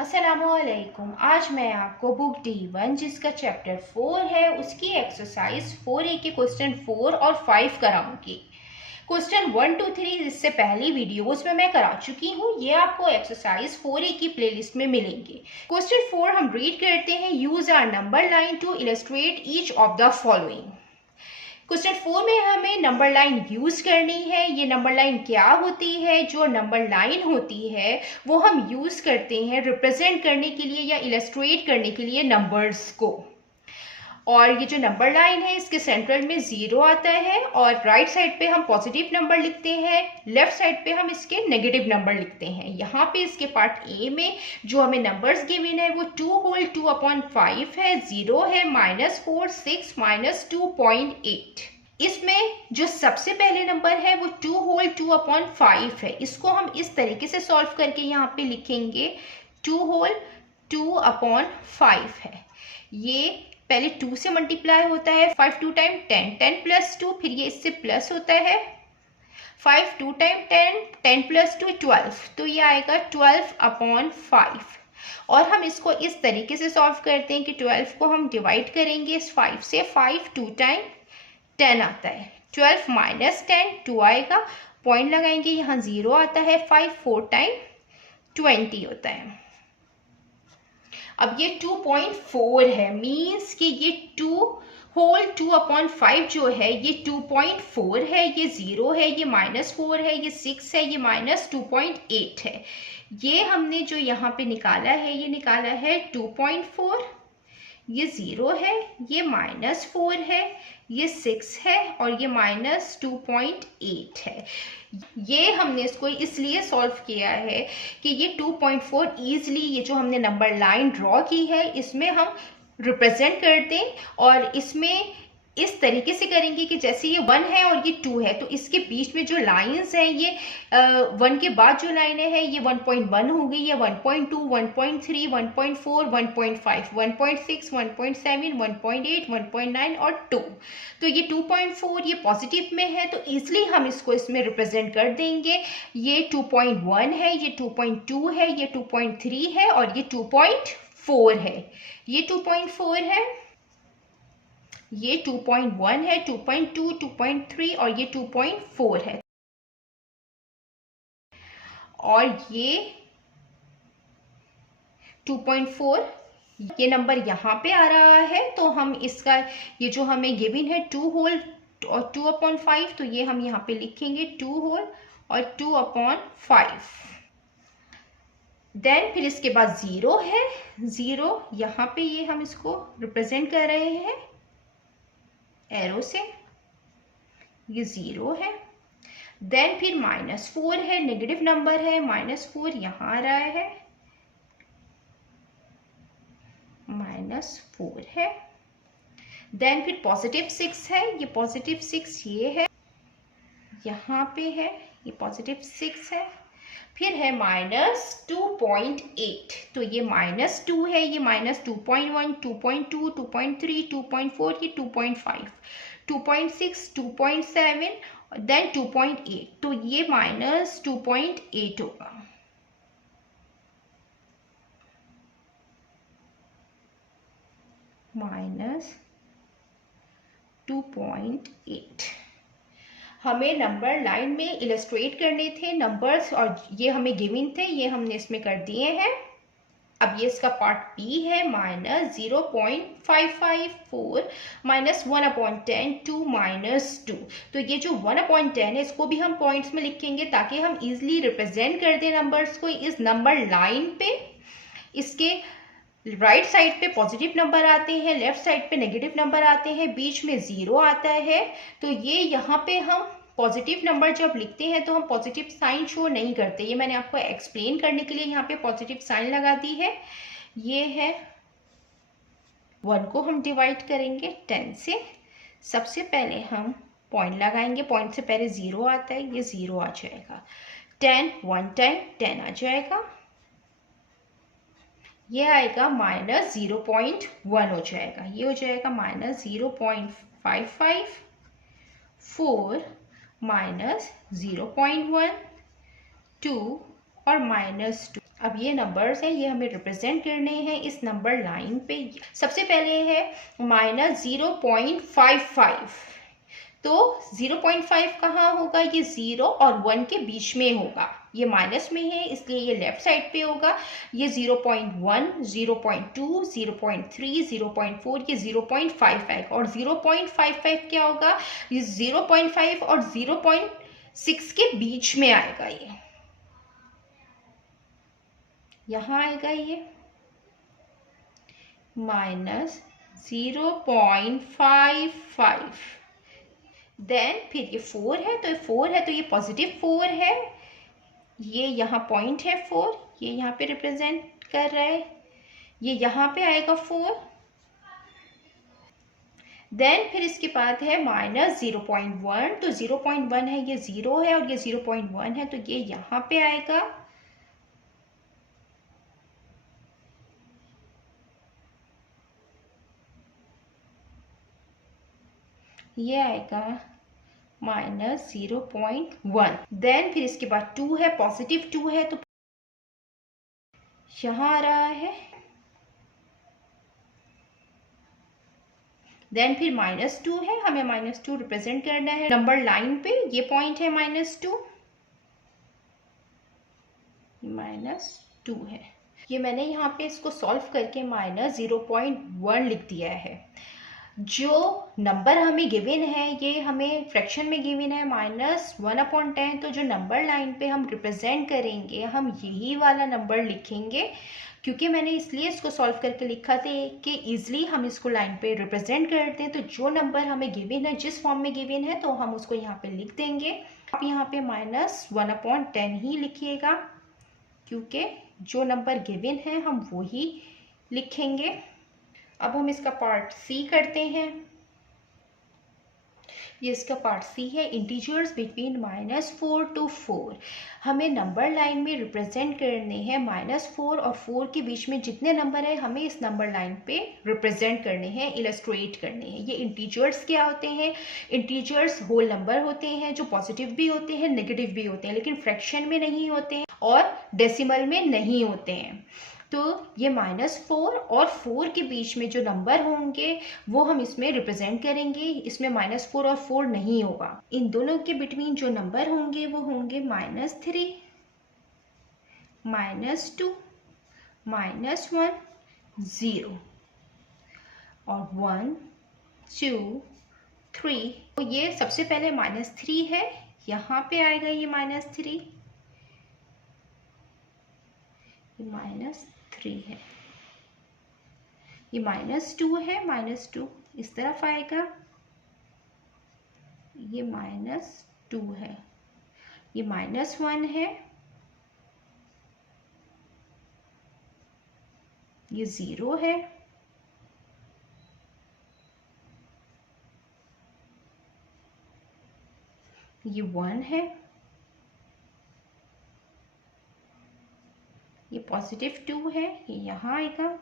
अस्सलामुअलैकुम। आज मैं आपको बुक D1 जिसका चैप्टर 4 है उसकी एक्सरसाइज 4A के क्वेश्चन 4 और 5 कराऊंगी। क्वेश्चन 1, 2, 3 इससे पहली वीडियोस में मैं करा चुकी हूँ, ये आपको एक्सरसाइज 4A की प्लेलिस्ट में मिलेंगे। क्वेश्चन 4 हम रीड करते हैं। Use our number line to illustrate each of the following. Question 4 में हमें नंबर लाइन यूज करनी है। ये नंबर लाइन क्या होती है? जो नंबर लाइन होती है वो हम यूज करते हैं रिप्रेजेंट करने के लिए या इलस्ट्रेट करने के लिए नंबर्स को। और ये जो नंबर लाइन है इसके सेंट्रल में 0 आता है और राइट साइड पे हम पॉजिटिव नंबर लिखते हैं, लेफ्ट साइड पे हम इसके नेगेटिव नंबर लिखते हैं। यहाँ पे इसके पार्ट ए में जो हमें नंबर्स गिवन है वो 2 होल 2/5 है, 0 है, -4, 6, -2.8। इसमें जो सबसे पहले नंबर है वो 2 होल 2/5 है। इसको हम इस तरीके से सॉल्व करके यहाँ पे लिखेंगे 2 होल 2/5 है। ये पहले 2 से मल्टीप्लाई होता है, 5 2 टाइम 10, 10 + 2, फिर ये इससे प्लस होता है 5 2 टाइम 10, 10 + 2 12, तो ये आएगा 12/5। और हम इसको इस तरीके से सॉल्व करते हैं कि 12 को हम डिवाइड करेंगे इस 5 से, 5 2 टाइम 10 आता है, 12 - 10 2 आएगा, पॉइंट लगाएंगे यहाँ 0 आता है, 5 4 टाइम 20 होता है। अब ये 2.4 है, मीन्स कि ये 2 होल 2/5 जो है ये 2.4 है, ये 0 है, ये -4 है, ये 6 है, ये -2.8 है। ये हमने जो यहाँ पे निकाला है ये निकाला है 2.4, ये 0 है, ये -4 है, ये 6 है और ये -2.8 है। ये हमने इसको इसलिए सॉल्व किया है कि ये 2.4 ईजिली ये जो हमने नंबर लाइन ड्रॉ की है इसमें हम रिप्रेजेंट कर दें और इसमें इस तरीके से करेंगे कि जैसे ये 1 है और ये 2 है तो इसके बीच में जो लाइंस हैं ये 1 के बाद जो लाइनें हैं ये 1.1 हो गई, ये 1.2, 1.3, 1.4, 1.5, 1.6, 1.7, 1.8, 1.9 और 2। तो ये 2.4 ये पॉजिटिव में है तो ईजिली हम इसको इसमें रिप्रेजेंट कर देंगे। ये 2.1 है, ये 2.2 है, ये 2.3 है और ये 2.4 है। ये 2.4 है, ये 2.1 है, 2.2, 2.3 और ये 2.4 है और ये 2.4 ये नंबर यहाँ पे आ रहा है। तो हम इसका ये जो हमें गिवन है 2 होल और 2/5 तो ये हम यहाँ पे लिखेंगे 2 होल और 2/5। देन फिर इसके बाद 0 है, 0 यहाँ पे ये हम इसको रिप्रेजेंट कर रहे हैं एरो से, ये 0 है। देन फिर -4 है, नेगेटिव नंबर है, -4 यहाँ आ रहा है, -4 है। देन फिर +6 है, ये +6 ये है, यहाँ पे है, ये +6 है। फिर है -2.8 तो ये -2 है, ये -2.1, 2.2, 2.3, 2.4, ये 2.5, 2.6, 2.7 देन 2.8 तो ये -2.8 होगा। -2.8 हमें नंबर लाइन में इलस्ट्रेट करने थे नंबर्स और ये हमें गिवन थे, ये हमने इसमें कर दिए हैं। अब ये इसका पार्ट बी है, -0.554 -1/10 2 -2। तो ये जो 1/10 है इसको भी हम पॉइंट्स में लिखेंगे ताकि हम इजिली रिप्रेजेंट कर दें नंबर्स को इस नंबर लाइन पे। इसके राइट साइड पे पॉजिटिव नंबर आते हैं, लेफ्ट साइड पे नेगेटिव नंबर आते हैं, बीच में 0 आता है। तो ये यहाँ पे हम पॉजिटिव नंबर जब लिखते हैं तो हम पॉजिटिव साइन शो नहीं करते, ये मैंने आपको एक्सप्लेन करने के लिए यहाँ पे पॉजिटिव साइन लगा दी है। ये है 1 को हम डिवाइड करेंगे 10 से, सबसे पहले हम पॉइंट लगाएंगे, पॉइंट से पहले 0 आता है, ये 0 आ जाएगा। 10 1 टाइम 10 आ जाएगा, ये आएगा -0.1 हो जाएगा, ये हो जाएगा -0.554 -0.1 2 और -2। अब ये नंबर्स हैं, ये हमें रिप्रेजेंट करने हैं इस नंबर लाइन पे। सबसे पहले है -0.55, तो 0.5 कहाँ होगा? ये 0 और 1 के बीच में होगा। ये माइनस में है इसलिए ये लेफ्ट साइड पे होगा। ये 0.1, 0.2, 0.3, 0.4, ये 0.5 आएगा। और 0.55 क्या होगा? ये 0.5 और 0.6 के बीच में आएगा। ये यहाँ आएगा ये -0.55। देन फिर ये 4 है, तो 4 है तो ये पॉजिटिव 4 है। ये यहाँ पॉइंट है 4, ये यहाँ पे रिप्रेजेंट कर रहा है। ये यहाँ पे आएगा 4। देन फिर इसके बाद है -0.1, तो 0.1 है, ये 0 है और ये 0.1 है, तो ये यहाँ पे आएगा। ये आएगा -0.1। देन फिर इसके बाद 2 है, पॉजिटिव 2 है, तो यहाँ आ रहा है। देन फिर -2 है, हमें -2 रिप्रेजेंट करना है नंबर लाइन पे। ये पॉइंट है -2, -2 है। ये मैंने यहाँ पे इसको सॉल्व करके -0.1 लिख दिया है। जो नंबर हमें गिवन है, ये हमें फ्रैक्शन में गिवन है -1/10। तो जो नंबर लाइन पे हम रिप्रेजेंट करेंगे, हम यही वाला नंबर लिखेंगे, क्योंकि मैंने इसलिए इसको सॉल्व करके लिखा था कि इजीली हम इसको लाइन पे रिप्रेजेंट करते हैं। तो जो नंबर हमें गिवन है, जिस फॉर्म में गिवन है, तो हम उसको यहाँ पे लिख देंगे। आप यहाँ पे -1/10 ही लिखिएगा, क्योंकि जो नंबर गिवन है हम वो ही लिखेंगे। अब हम इसका पार्ट सी करते हैं। ये इसका पार्ट सी है, इंटीजर्स बिटवीन -4 to 4। हमें नंबर लाइन में रिप्रेजेंट करने हैं -4 और 4 के बीच में जितने नंबर है, हमें इस नंबर लाइन पे रिप्रेजेंट करने हैं, इलस्ट्रेट करने हैं। ये इंटीजर्स क्या होते हैं? इंटीजर्स होल नंबर होते हैं, जो पॉजिटिव भी होते हैं, नेगेटिव भी होते हैं, लेकिन फ्रैक्शन में नहीं होते हैं और डेसिमल में नहीं होते हैं। तो ये -4 और 4 के बीच में जो नंबर होंगे वो हम इसमें रिप्रेजेंट करेंगे। इसमें -4 और 4 नहीं होगा। इन दोनों के बिटवीन जो नंबर होंगे वो होंगे -3, -2, -1, 0 और 1, 2, 3। तो ये सबसे पहले -3 है, यहाँ पे आएगा ये -3, -3 है। ये -2 है, -2 इस तरफ आएगा, ये -2 है। ये -1 है, ये 0 है, ये 1 है, ये पॉजिटिव 2 है, ये यहाँ आएगा,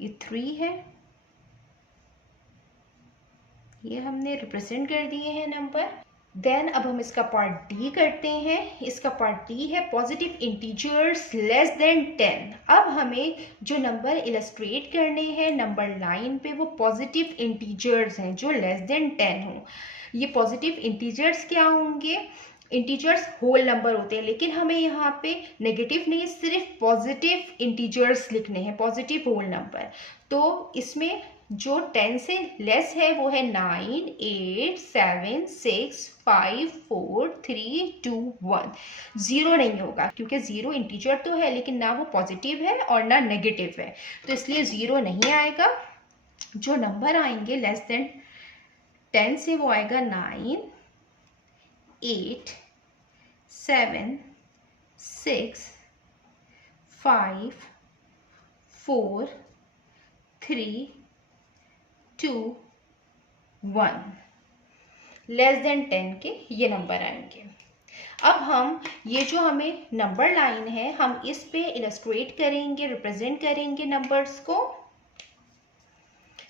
ये 3 है। ये हमने रिप्रेजेंट कर दिए हैं नंबर। देन अब हम इसका पार्ट डी करते हैं। इसका पार्ट डी है पॉजिटिव इंटीजर्स लेस देन 10। अब हमें जो नंबर इलस्ट्रेट करने हैं नंबर लाइन पे, वो पॉजिटिव इंटीजर्स हैं जो लेस देन 10 हो। ये पॉजिटिव इंटीजर्स क्या होंगे? इंटीजर्स होल नंबर होते हैं, लेकिन हमें यहाँ पे नेगेटिव नहीं, सिर्फ पॉजिटिव इंटीजर्स लिखने हैं, पॉजिटिव होल नंबर। तो इसमें जो 10 से लेस है वो है 9, 8, 7, 6, 5, 4, 3, 2, 1। 0 नहीं होगा, क्योंकि 0 इंटीजर तो है लेकिन ना वो पॉजिटिव है और ना नेगेटिव है, तो इसलिए 0 नहीं आएगा। जो नंबर आएंगे लेस देन 10 से वो आएगा 9, 8, 7, 6, 5, 4, 3, 2, 1। लेस देन 10 के ये नंबर आएंगे। अब हम ये जो हमें नंबर लाइन है, हम इस पे इलस्ट्रेट करेंगे, रिप्रेजेंट करेंगे नंबर्स को।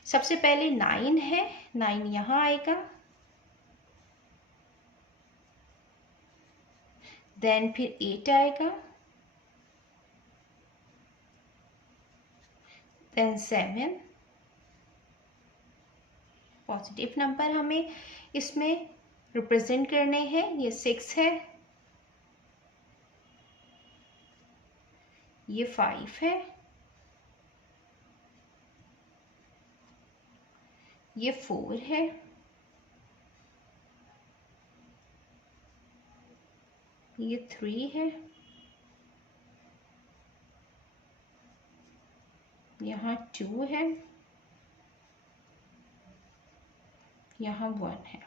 सबसे पहले 9 है, 9 यहाँ आएगा, देन फिर 8 आएगा, देन 7। पॉजिटिव नंबर हमें इसमें रिप्रेजेंट करने हैं, ये 6 है, ये 5 है, ये 4 है, ये 3 है, यहाँ 2 है, यहाँ 1 है।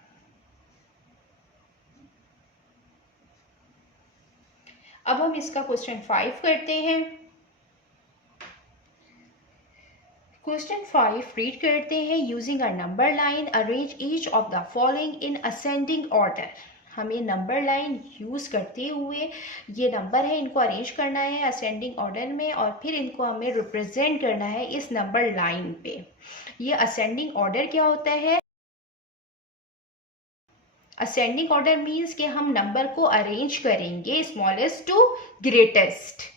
अब हम इसका क्वेश्चन 5 करते हैं। क्वेश्चन 5 रीड करते हैं। Using a number line arrange each of the following in ascending order. हमें नंबर लाइन यूज करते हुए ये नंबर है, इनको अरेंज करना है असेंडिंग ऑर्डर में और फिर इनको हमें रिप्रेजेंट करना है इस नंबर लाइन पे। ये असेंडिंग ऑर्डर क्या होता है? असेंडिंग ऑर्डर मीन्स कि हम नंबर को अरेंज करेंगे स्मॉलेस्ट टू ग्रेटेस्ट।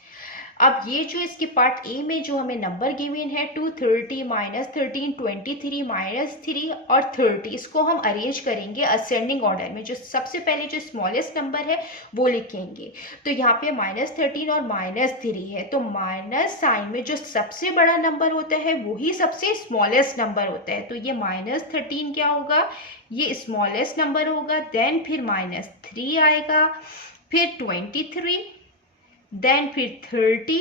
अब ये जो इसके पार्ट ए में जो हमें नंबर गिवन है 230 -13 23 -3 और 30, इसको हम अरेंज करेंगे असेंडिंग ऑर्डर में। जो सबसे पहले जो स्मॉलेस्ट नंबर है वो लिखेंगे। तो यहाँ पे -13 और -3 है, तो माइनस साइन में जो सबसे बड़ा नंबर होता है वही सबसे स्मॉलेस्ट नंबर होता है। तो ये -13 क्या होगा? ये स्मॉलेस्ट नंबर होगा। देन फिर -3 आएगा, फिर 23, देन फिर 30,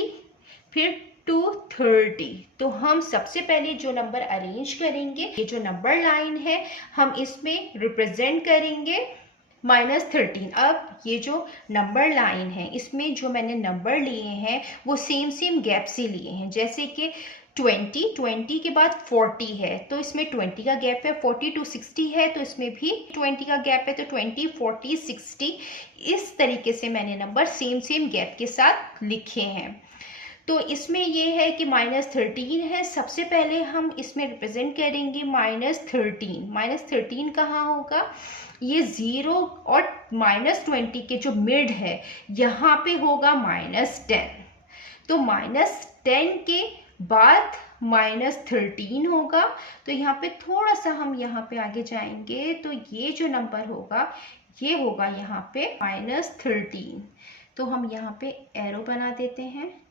फिर 230। तो हम सबसे पहले जो नंबर अरेंज करेंगे, ये जो नंबर लाइन है हम इसमें रिप्रेजेंट करेंगे -13। अब ये जो नंबर लाइन है इसमें जो मैंने नंबर लिए हैं वो सेम गैप से लिए हैं। जैसे कि 20 के बाद 40 है तो इसमें 20 का गैप है, 40 to 60 है तो इसमें भी 20 का गैप है, तो 20 40 60 इस तरीके से मैंने नंबर सेम गैप के साथ लिखे हैं। तो इसमें ये है कि -13 है, सबसे पहले हम इसमें रिप्रेजेंट करेंगे -13। -13 कहाँ होगा? ये 0 और -20 के जो मिड है यहाँ पे होगा -10। तो -10 के बाद -13 होगा। तो यहाँ पे थोड़ा सा हम यहाँ पे आगे जाएंगे तो ये जो नंबर होगा ये होगा यहाँ पे -13। तो हम यहाँ पे एरो बना देते हैं,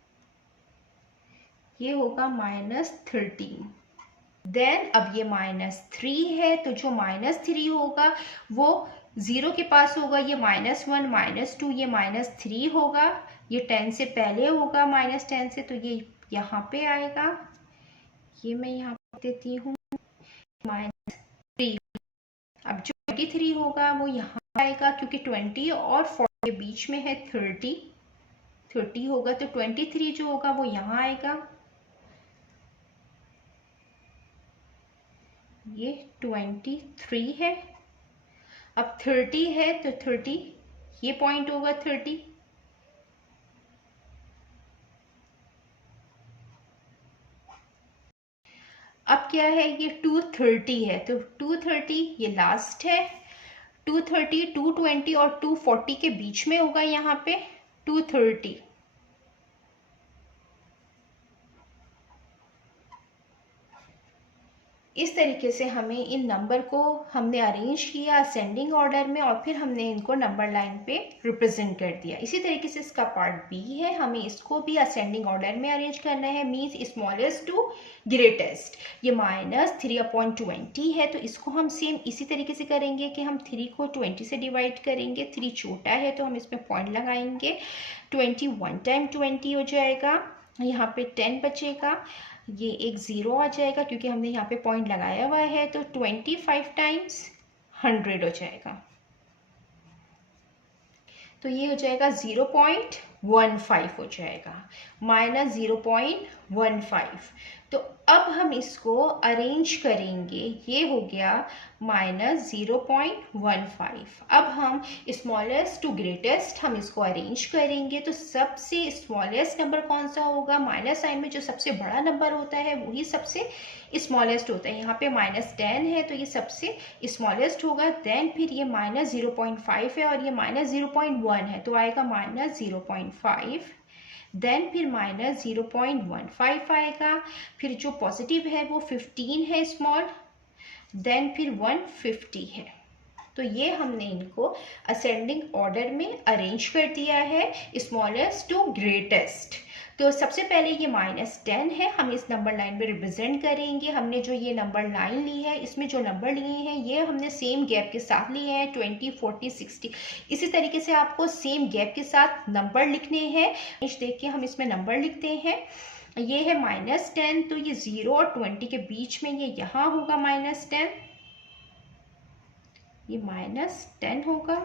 ये होगा -13। देन अब ये -3 है तो जो -3 होगा वो 0 के पास होगा, ये -1 -2, ये -3 होगा, ये 10 से पहले होगा -10 से, तो ये यहाँ पे आएगा। ये मैं यहाँ पे देती हूँ -3। अब जो 23 होगा वो यहाँ आएगा क्योंकि 20 और 40 के बीच में है 30 होगा, तो 23 जो होगा वो यहाँ आएगा। ये 23 है। अब 30 है तो 30 ये पॉइंट होगा 30। अब क्या है? ये 230 है तो 230 ये लास्ट है। 230, 220 और 240 के बीच में होगा यहाँ पे 230। इस तरीके से हमें इन नंबर को हमने अरेंज किया असेंडिंग ऑर्डर में और फिर हमने इनको नंबर लाइन पे रिप्रेजेंट कर दिया। इसी तरीके से इसका पार्ट बी है, हमें इसको भी असेंडिंग ऑर्डर में अरेंज करना है, मींस स्मॉलेस्ट टू ग्रेटेस्ट। ये -3/20 है तो इसको हम सेम इसी तरीके से करेंगे कि हम 3 को 20 से डिवाइड करेंगे। 3 छोटा है तो हम इसमें पॉइंट लगाएंगे, 21 टाइम 20 हो जाएगा, यहाँ पे 10 बचेगा, ये एक 0 आ जाएगा क्योंकि हमने यहाँ पे पॉइंट लगाया हुआ है, तो 25 टाइम्स 100 हो जाएगा। तो ये हो जाएगा 0.15 हो जाएगा, -0.15। तो अब हम इसको अरेंज करेंगे, ये हो गया -0.15। अब हम स्मॉलेस्ट टू ग्रेटेस्ट हम इसको अरेंज करेंगे। तो सबसे स्मॉलेस्ट नंबर कौन सा होगा, माइनस साइन में जो सबसे बड़ा नंबर होता है वही सबसे स्मॉलेस्ट होता है। यहाँ पे -10 है तो ये सबसे स्मॉलेस्ट होगा। देन फिर ये -0.5 है और ये -0.1 है तो आएगा -0.5। देन फिर -0.15 आएगा। फिर जो पॉजिटिव है वो 15 है स्मॉल। देन फिर 150 है। तो ये हमने इनको असेंडिंग ऑर्डर में अरेंज कर दिया है, स्मॉलेस्ट टू ग्रेटेस्ट। तो सबसे पहले ये -10 है, हम इस नंबर लाइन में रिप्रेजेंट करेंगे। हमने जो ये नंबर लाइन ली है इसमें जो नंबर लिए हैं ये हमने सेम गैप के साथ लिए हैं, 20, 40, 60। इसी तरीके से आपको सेम गैप के साथ नंबर लिखने हैं। देख के हम इसमें नंबर लिखते हैं। ये है -10, तो ये 0 और 20 के बीच में ये यहाँ होगा -10, ये -10 होगा।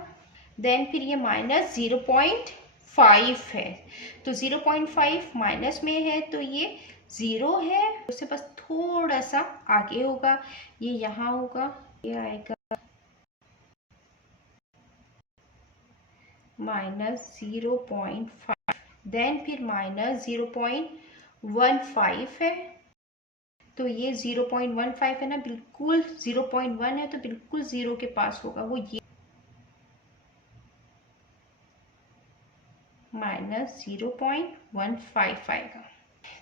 देन फिर ये -0.5 है, तो 0.5 माइनस में है तो ये 0 है, उससे बस थोड़ा सा आगे होगा, ये यहाँ होगा, ये आएगा -0.5। देन फिर -0.15 है, तो ये 0.15 है ना, बिल्कुल 0.1 है तो बिल्कुल 0 के पास होगा, वो ये -0.15 आएगा।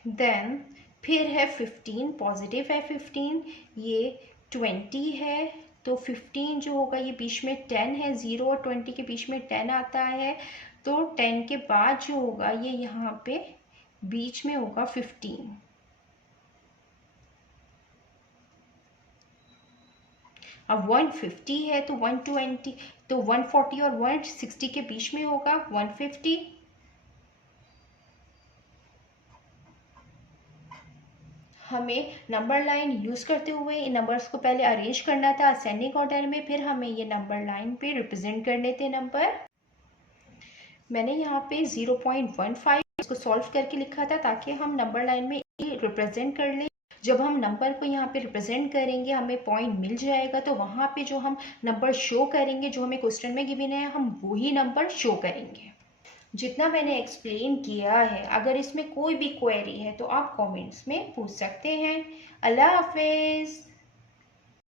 देन फिर है 15, पॉजिटिव है 15, ये 20 है तो 15 जो होगा ये बीच में 10 है, 0 और 20 के बीच में 10 आता है, तो 10 के बाद जो होगा ये यहाँ पे बीच में होगा 15। अब 150 है तो 120, तो 140 और 160 के बीच में होगा 150। हमें नंबर लाइन यूज़ करते हुए इन नंबर्स को पहले अरेंज करना था असेंडिंग ऑर्डर में, फिर हमें ये नंबर लाइन पे रिप्रेजेंट करने थे नंबर। मैंने यहाँ पे 0.15 इसको सॉल्व करके लिखा था ताकि हम नंबर लाइन में रिप्रेजेंट कर लें। जब हम नंबर को यहाँ पे रिप्रेजेंट करेंगे हमें पॉइंट मिल जाएगा, तो वहाँ पे जो हम नंबर शो करेंगे जो हमें क्वेश्चन में गिवन है हम वही नंबर शो करेंगे। जितना मैंने एक्सप्लेन किया है, अगर इसमें कोई भी क्वेरी है तो आप कमेंट्स में पूछ सकते हैं। अल्लाह हाफिज़।